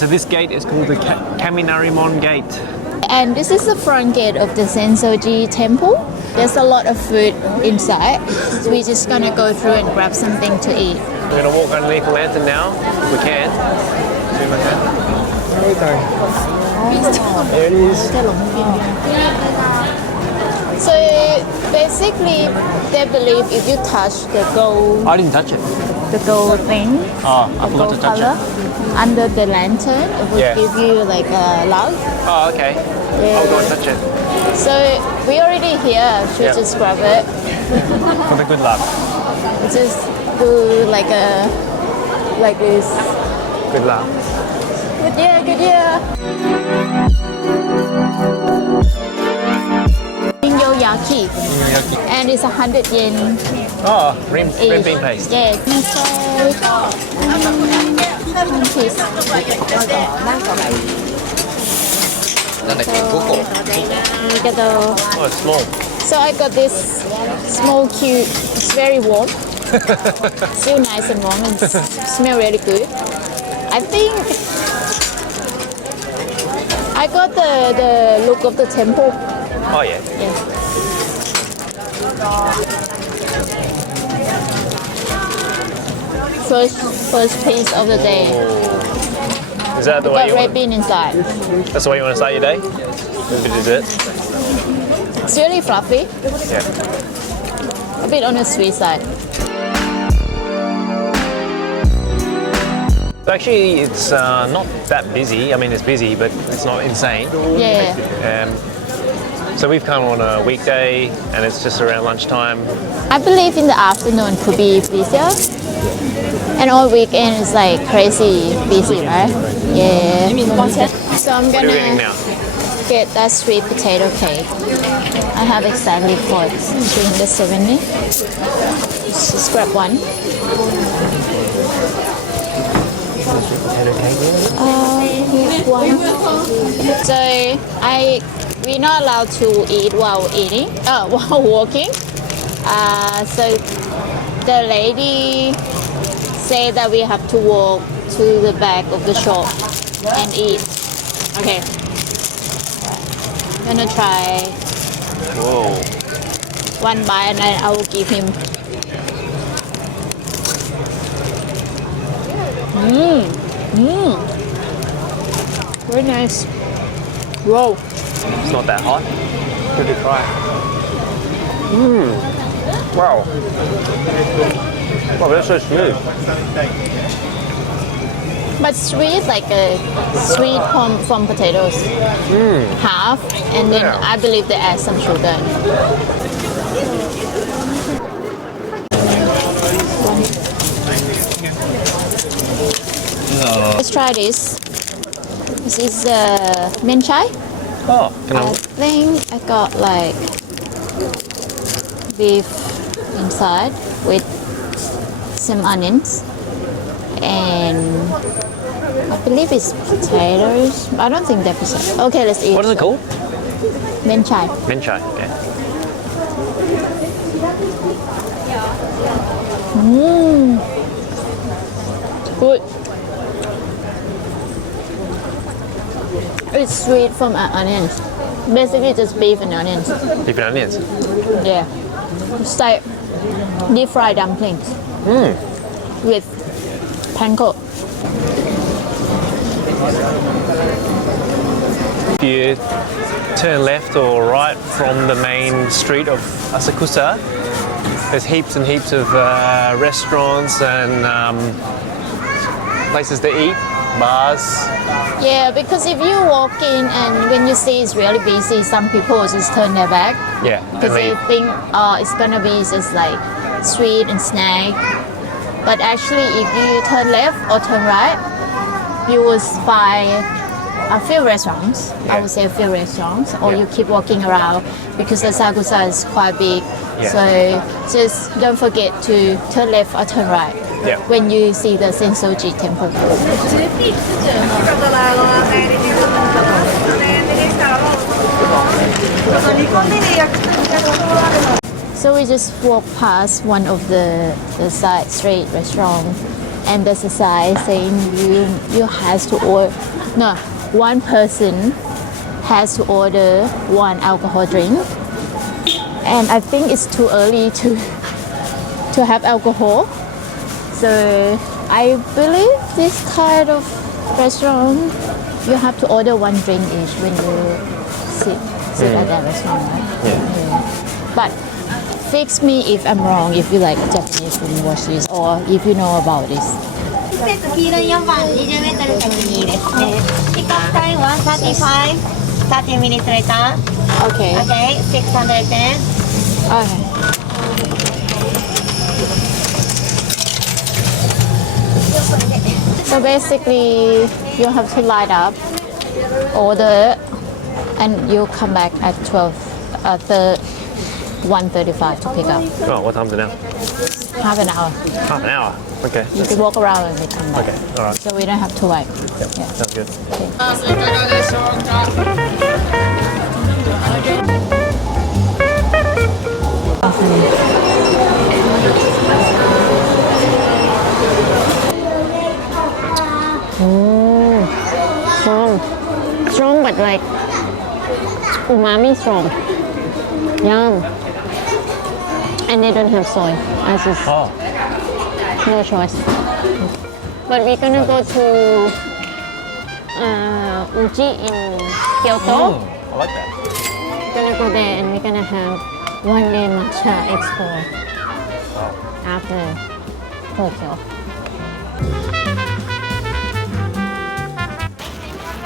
so this gate is called the Kaminari-Mon gate. And this is the front gate of the Senso-ji Temple. There's a lot of food inside, so we're just gonna go through and grab something to eat. We're gonna walk underneath the lantern now. We can. There it is. So basically, they believe if you touch the gold, I didn't touch it. the gold thing, Oh, I the forgot gold to touch color, it. under the lantern, it will Yeah. give you like a love. Oh, okay. I'll go and touch it. So we already here, should Yeah. just grab it. For the good luck. Just do like this. Good luck. Good year, good year. Yaki. And it's 100 yen. Oh, rim each. bean paste. Yeah. Oh, it's small. So I got this small cute. It's very warm. Still nice and warm and smell really good. I think I got the look of the temple. Oh, yeah. Yeah. First piece of the day. Is that the way Got you red want? bean inside. That's the way you want to start your day? With a dessert? It's really fluffy. Yeah. A bit on the sweet side. Actually, it's not that busy. I mean, it's busy, but it's not insane. Yeah. So we've come on a weekday, and it's just around lunchtime. I believe in the afternoon could be busier. And all weekend is like crazy busy, right? Yeah. So I'm What are we getting gonna now? get that sweet potato cake. I have exactly for 370. Just grab one. Here's one. So we're not allowed to eat while while walking. So the lady said that we have to walk to the back of the shop and eat. Okay. I'm gonna try Whoa. one bite and then I will give him. Very nice. Whoa. It's not that hot. Give it a try. Wow. Wow, that's so smooth. But sweet, like a sweet from potatoes. Half, and then Yeah. I believe they add some sugar. Let's try this. This is Menchi. Oh, can I I? think I got like beef inside with some onions and I believe it's potatoes. I don't think they're potatoes. Okay, let's eat. What is it called? Menchi. Menchi. Okay. Good. It's sweet from onions. Basically just beef and onions. Beef and onions. Yeah. It's like deep fried dumplings with panko. If you turn left or right from the main street of Asakusa, there's heaps and heaps of restaurants and places to eat, bars. Yeah, because if you walk in and when you see it's really busy, some people just turn their back. Yeah, Because they think, it's gonna be just like sweet and snack. But actually, if you turn left or turn right, you will find a few restaurants. I would say a few restaurants, or you keep walking around because Asakusa is quite big. Yeah. So just don't forget to turn left or turn right when you see the Senso-ji Temple. So we just walked past one of the side street restaurant and there's a sign saying you has to order. No, one person has to order one alcohol drink, and I think it's too early to have alcohol. So I believe this kind of restaurant you have to order one drink each when you sit at that restaurant, right? Yeah. But fix me if I'm wrong, if you like Japanese food, watch this, or if you know about this. 季節黄色い4番20メートル先にですね。ピックアップタイムは35 30 minutes later. Okay. Okay, 610. Okay. So basically, you have to line up, order, and you come back at 1:35 to pick up. Oh, what time is it now? Half an hour. Half an hour. Okay. You can walk around and we come back. Okay. All right. So we don't have to wait. Yep. Yeah. Sounds good. Strong but like umami strong. Yum. And they don't have soy. As is Oh. no choice. But we're gonna go to Uji in Kyoto. I like that. We're gonna go there and we're gonna have one day matcha expo after Tokyo.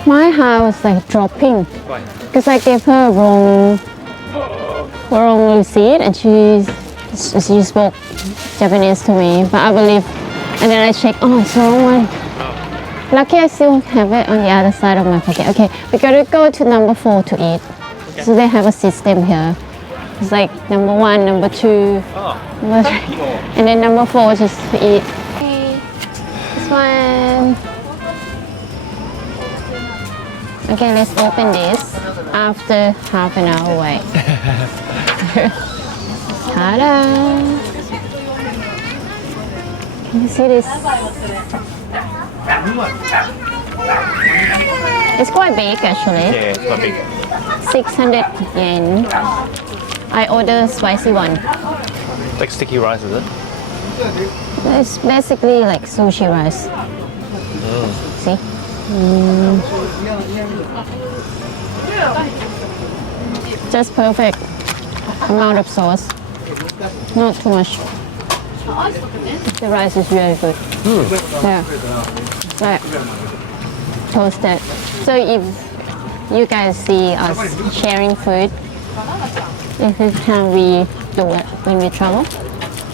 My heart was like dropping Right. because I gave her wrong receipt and she spoke Japanese to me, but I believe, and then I checked, oh, it's the wrong one. Lucky I still have it on the other side of my pocket. Okay, we gotta go to number 4 to eat. So they have a system here. It's like number 1, number 2, number 3, and then number 4 just to eat. Okay, this one. Okay, let's open this after half an hour wait. Ta-da! Can you see this? It's quite big actually. Yeah, it's quite big. 600 yen. I ordered spicy one. Like sticky rice, is it? It's basically like sushi rice. See? Just perfect amount of sauce. Not too much. The rice is really good. Yeah. Like toasted. So if you guys see us sharing food, this is how we do it when we travel.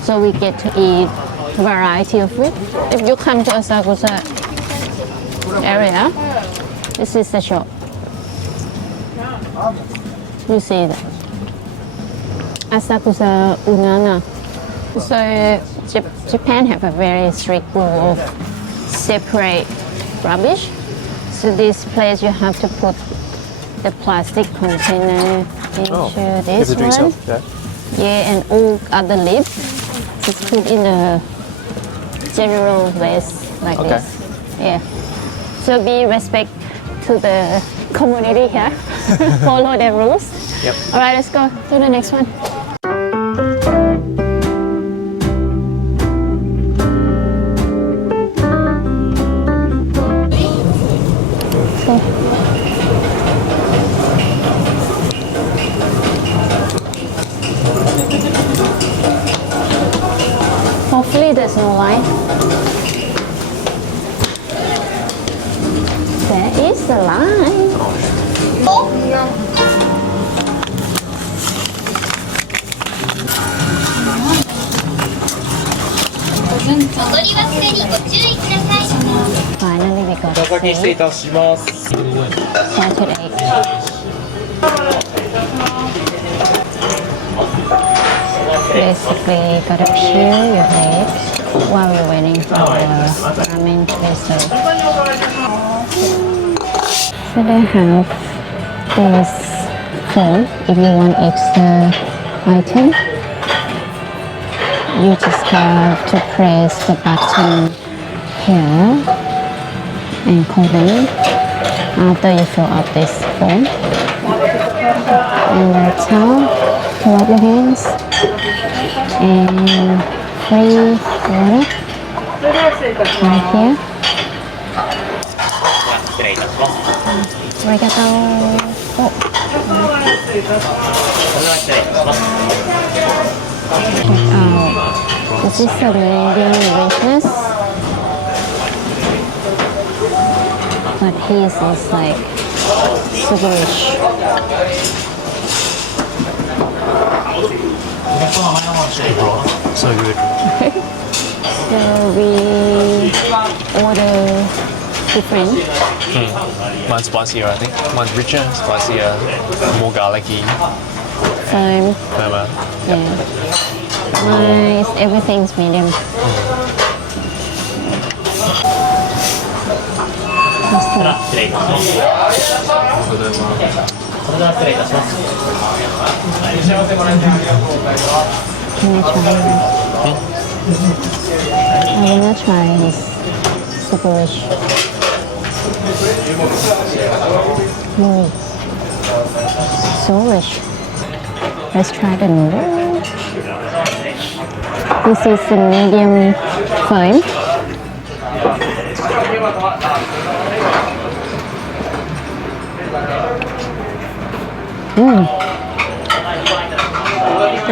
So we get to eat variety of food. If you come to Asakusa area, this is the shop. You see that. Asakusa Unana. So Japan have a very strict rule of separate rubbish. So this place you have to put the plastic container into this one. Yourself, yeah. Yeah, and all other lids just put in the general waste like this. Yeah. So be respect to the community here. Follow their rules. Yep. All right, let's go to the next one. Hopefully there's no line. There is the line. Finally we got it. Saturday. Basically, gotta peel your legs while you're waiting for the ramen to be served. So they have this phone. If you want extra item, you just have to press the button here and cool them after you fill up this form. And the towel to wipe your hands and free water right here. Arigato. Oh. This is a medium richness, but his is like super rich. So good. So we order different. Mine's spicier, I think. Mine's richer, spicier, more garlicky. Same. Firmer. Yeah. Nice. Everything's medium. Can I try it? I wanna try this super rich. So rich. Let's try the noodle. This is the medium firm.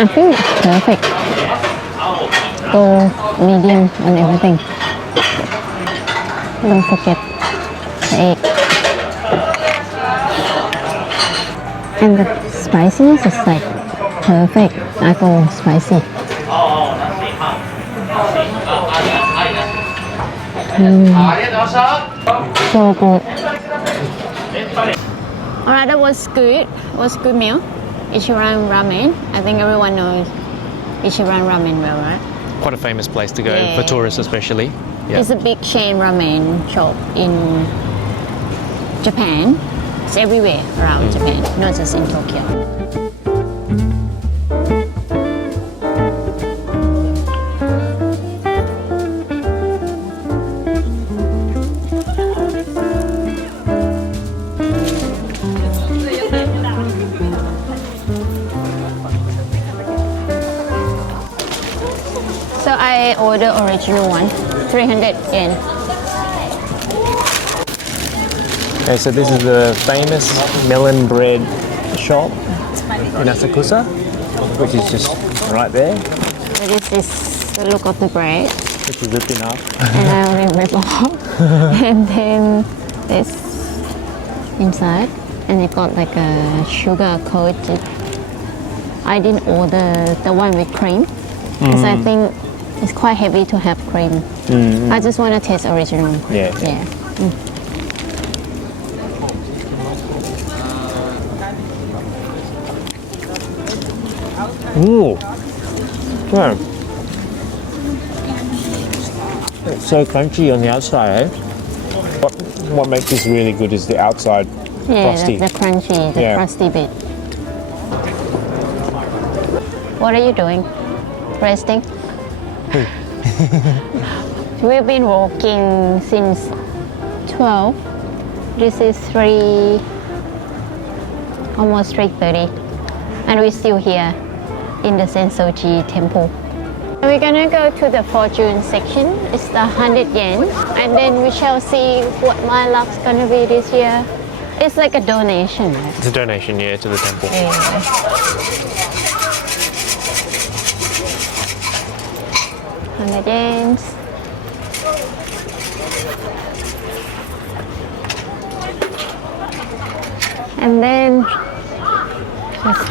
I think it's perfect. Go medium on everything. Don't forget the egg. And the spiciness is like perfect. I go spicy. So good. Alright, that was good. It was a good meal. Ichiran Ramen. I think everyone knows Ichiran Ramen well, right? Quite a famous place to go, Yeah. for tourists especially. Yeah. It's a big chain ramen shop in Japan. It's everywhere around Japan, not just in Tokyo. So I ordered original one, 300 yen. Okay, so this is the famous melon bread shop in Asakusa, which is just right there, So this is the look of the bread, which is ripped in half. and I only rip off. And then this inside, and it got like a sugar coated. I didn't order the one with cream, because I think it's quite heavy to have cream. I just want to taste original. Yeah. Yeah. Ooh. Yeah. It's so crunchy on the outside, eh? What makes this really good is the outside Yeah, frosty. the crunchy, the Yeah. crusty bit. What are you doing? Resting? We've been walking since 12. This is almost 3:30, and we're still here in the Senso-ji Temple. We're gonna go to the fortune section. It's the 100 yen, and then we shall see what my luck's gonna be this year. It's like a donation, right? It's a donation, yeah, to the temple. Yeah. 100 yens. And then just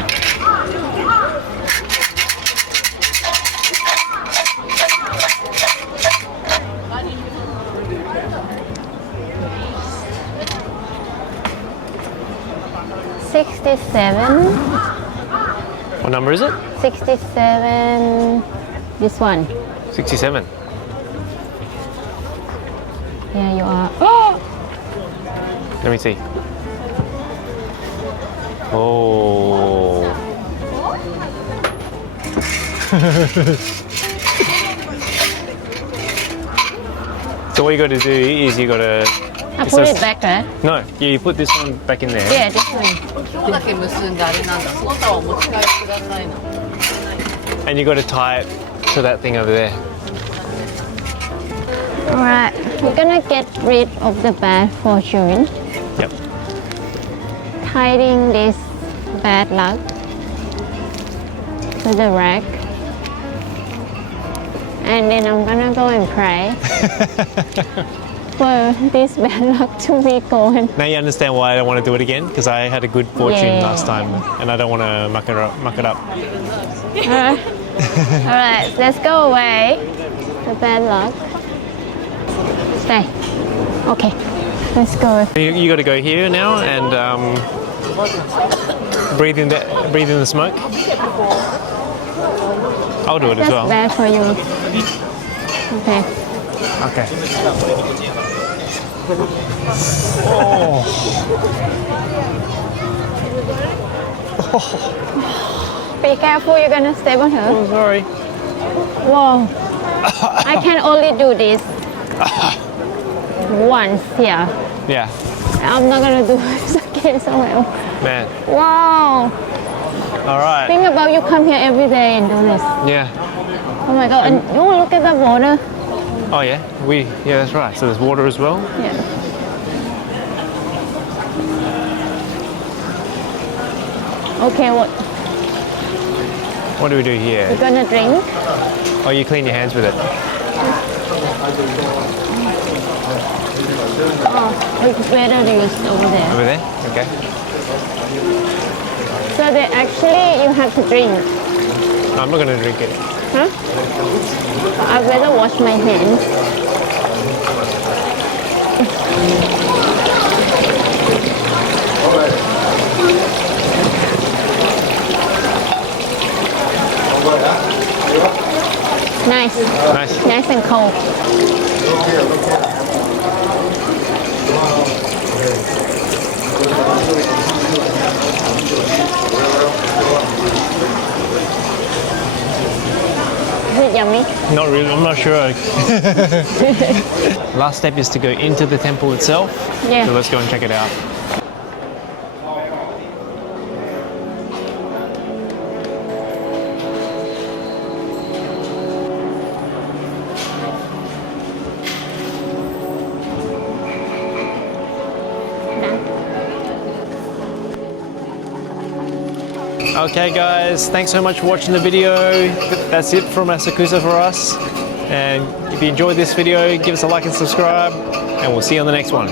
$67. What number is it? 67. This one. 67. Yeah, you are. Oh! Let me see. Oh. So what you got to do is you got to. I put it back, right? No, you put this one back in there. Yeah, this one. 今日だけ結んであれなんだ。その他はお持ち帰りくださいな。 And you got to tie it to that thing over there. Alright, we're gonna get rid of the bad fortune, Yep. hiding this bad luck to the rack. And then I'm gonna go and pray for this bad luck to be gone. Now you understand why I don't want to do it again, because I had a good fortune Yeah. last time, and I don't want to muck it up. Alright, let's go away. The bad luck. Stay. Okay, let's go. You got to go here now and breathe in the smoke. I'll do it as That's well. bad for you. Okay. Okay. Be careful, you're gonna step on her. Oh, sorry. Whoa. I can only do this once here. Yeah, I'm not gonna do this again somewhere else. man. Wow. All right. Think about you come here every day and do this. Yeah. Oh my god, and you look at the water. Oh yeah. Yeah, that's right. So there's water as well. Yeah. Okay, What do we do we're here? gonna drink. Oh, you clean your hands with it. Oh, it's better to use over there. Over there. Okay. So they actually you have to drink. No, I'm not going to drink it. Huh? I'd rather wash my hands. Nice. Nice. Nice and cold. Is it yummy? Not really. I'm not sure. Last step is to go into the temple itself. Yeah. So let's go and check it out. Okay guys, thanks so much for watching the video. That's it from Asakusa for us. And if you enjoyed this video, give us a like and subscribe, and we'll see you on the next one.